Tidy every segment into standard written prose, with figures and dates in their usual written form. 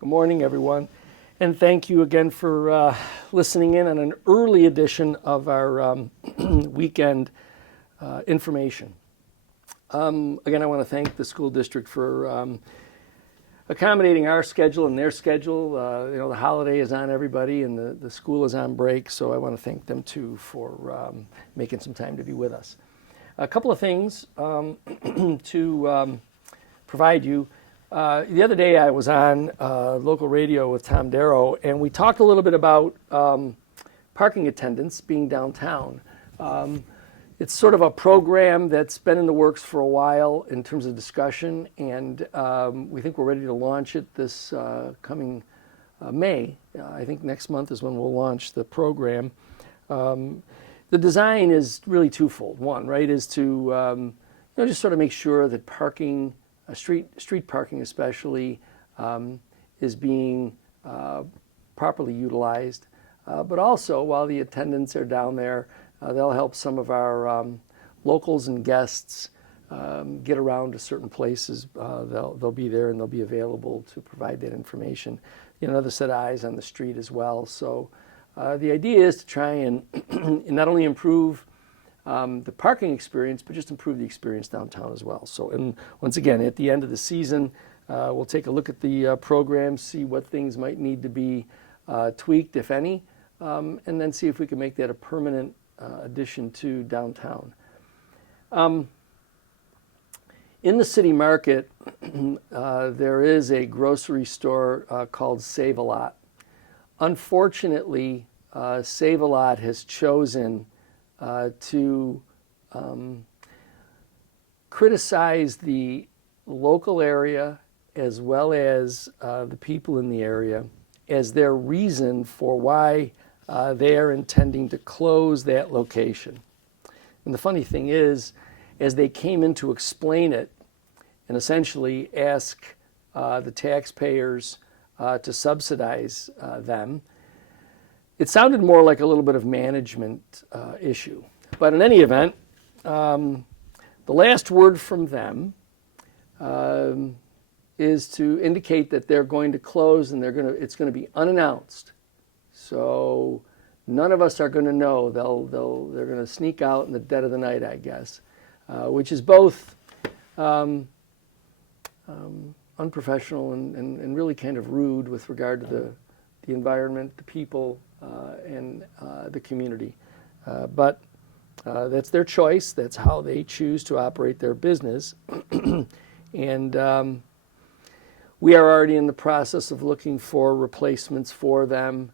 Good morning, everyone. And thank you again for listening in on an early edition of our weekend information. Again, I want to thank the school district for accommodating our schedule and their schedule. The holiday is on everybody and the school is on break, so I want to thank them too for making some time to be with us. A couple of things to provide you. The other day I was on local radio with Tom Darrow, and we talked a little bit about parking attendants being downtown. It's sort of a program that's been in the works for a while in terms of discussion, and we think we're ready to launch it this coming May. I think next month is when we'll launch the program. The design is really twofold. One, right, is to just sort of make sure that parking, street parking especially, is being properly utilized. But also, while the attendants are down there, they'll help some of our locals and guests get around to certain places. They'll be there and they'll be available to provide that information. Another set of eyes on the street as well. So the idea is to try and not only improve the parking experience, but just improve the experience downtown as well. So, and once again, at the end of the season, we'll take a look at the program, see what things might need to be tweaked, if any, and then see if we can make that a permanent addition to downtown. In the city market, there is a grocery store called Save-A-Lot. Unfortunately, Save-A-Lot has chosen to criticize the local area as well as the people in the area as their reason for why they are intending to close that location. And the funny thing is, as they came in to explain it and essentially ask the taxpayers to subsidize them, it sounded more like a little bit of management issue. But in any event, the last word from them is to indicate that they're going to close and it's going to be unannounced. So none of us are going to know. They're going to sneak out in the dead of the night, I guess, which is both unprofessional and really kind of rude with regard to the environment, the people, and the community. But that's their choice. That's how they choose to operate their business. And we are already in the process of looking for replacements for them.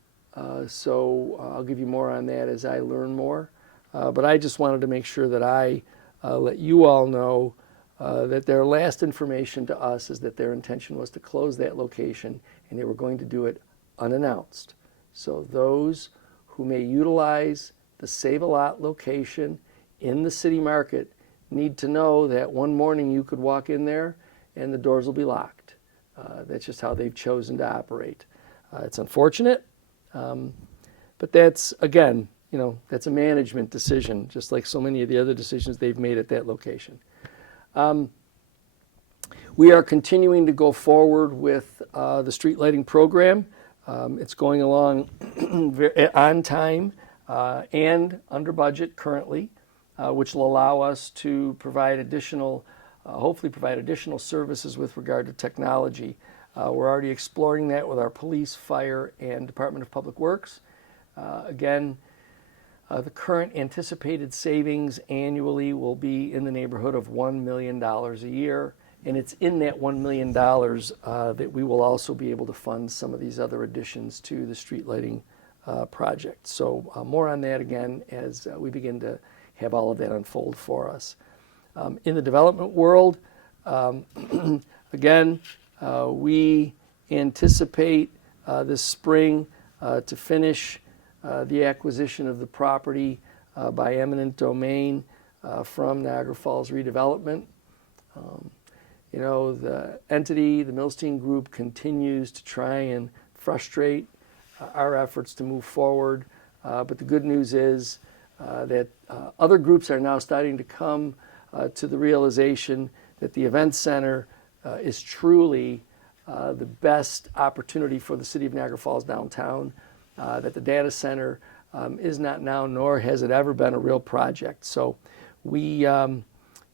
So I'll give you more on that as I learn more. But I just wanted to make sure that I let you all know that their last information to us is that their intention was to close that location, and they were going to do it unannounced. So those who may utilize the Save-A-Lot location in the city market need to know that one morning you could walk in there and the doors will be locked. That's just how they've chosen to operate. It's unfortunate, but that's, again, that's a management decision, just like so many of the other decisions they've made at that location. We are continuing to go forward with the street lighting program. It's going along on time and under budget currently, which will allow us to provide hopefully provide additional services with regard to technology. We're already exploring that with our police, fire, and Department of Public Works. Again, the current anticipated savings annually will be in the neighborhood of $1 million a year. And it's in that $1 million that we will also be able to fund some of these other additions to the street lighting project. So more on that again as we begin to have all of that unfold for us. In the development world, again, we anticipate this spring to finish the acquisition of the property by eminent domain from Niagara Falls Redevelopment. The entity, the Milstein Group, continues to try and frustrate our efforts to move forward. But the good news is that other groups are now starting to come to the realization that the event center is truly the best opportunity for the city of Niagara Falls downtown, that the data center is not now, nor has it ever been a real project. So we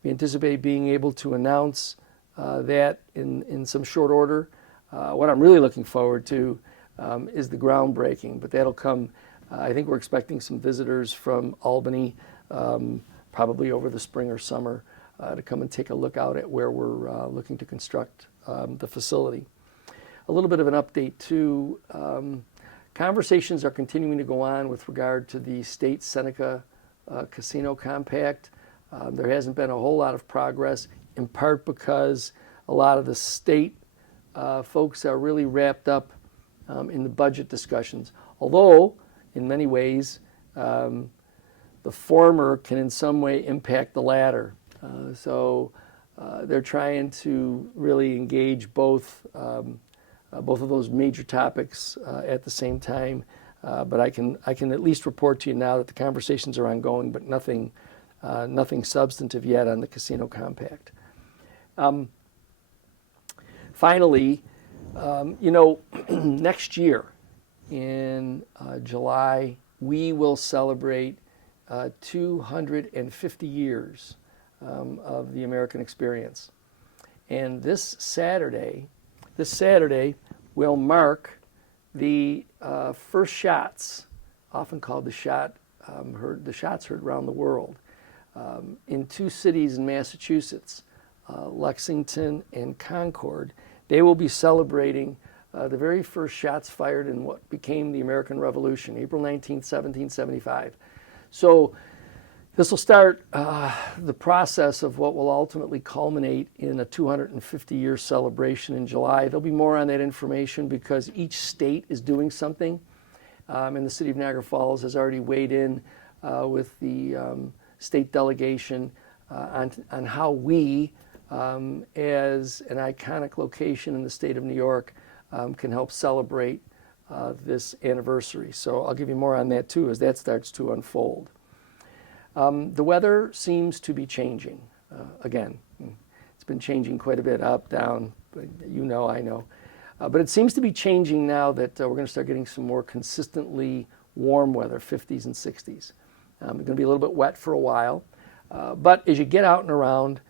anticipate being able to announce that in some short order. What I'm really looking forward to is the groundbreaking, but that'll come, I think we're expecting some visitors from Albany, probably over the spring or summer, to come and take a look out at where we're looking to construct the facility. A little bit of an update too. Conversations are continuing to go on with regard to the state Seneca Casino Compact. There hasn't been a whole lot of progress, in part because a lot of the state folks are really wrapped up in the budget discussions. Although, in many ways, the former can in some way impact the latter. So they're trying to really engage both of those major topics at the same time. But I can at least report to you now that the conversations are ongoing, but nothing substantive yet on the casino compact. Finally, next year in July, we will celebrate 250 years of the American experience. And this Saturday will mark the first shots, often called the shots heard around the world, in two cities in Massachusetts, Lexington and Concord. They will be celebrating the very first shots fired in what became the American Revolution, April 19th, 1775. So this will start the process of what will ultimately culminate in a 250-year celebration in July. There'll be more on that information because each state is doing something. And the city of Niagara Falls has already weighed in with the state delegation on how we, as an iconic location in the state of New York, can help celebrate this anniversary. So I'll give you more on that too as that starts to unfold. The weather seems to be changing again. It's been changing quite a bit, up, down, but I know. But it seems to be changing now that we're going to start getting some more consistently warm weather, 50s and 60s. It's going to be a little bit wet for a while. But as you get out and around,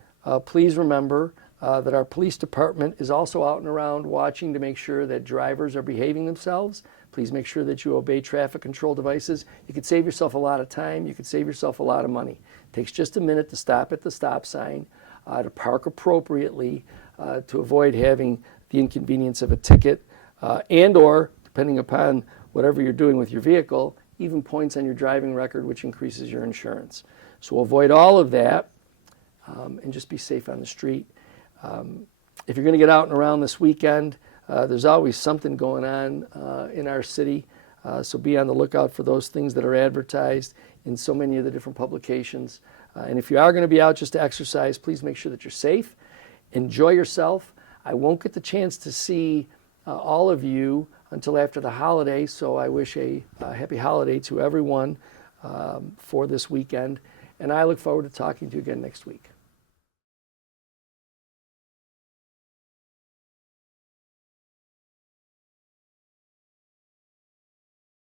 please remember that our police department is also out and around watching to make sure that drivers are behaving themselves. Please make sure that you obey traffic control devices. You could save yourself a lot of time. You could save yourself a lot of money. It takes just a minute to stop at the stop sign, to park appropriately, to avoid having the inconvenience of a ticket, and or, depending upon whatever you're doing with your vehicle, even points on your driving record, which increases your insurance. So avoid all of that and just be safe on the street. If you're going to get out and around this weekend, there's always something going on in our city. So be on the lookout for those things that are advertised in so many of the different publications. And if you are going to be out just to exercise, please make sure that you're safe. Enjoy yourself. I won't get the chance to see all of you until after the holiday, so I wish a happy holiday to everyone for this weekend. And I look forward to talking to you again next week.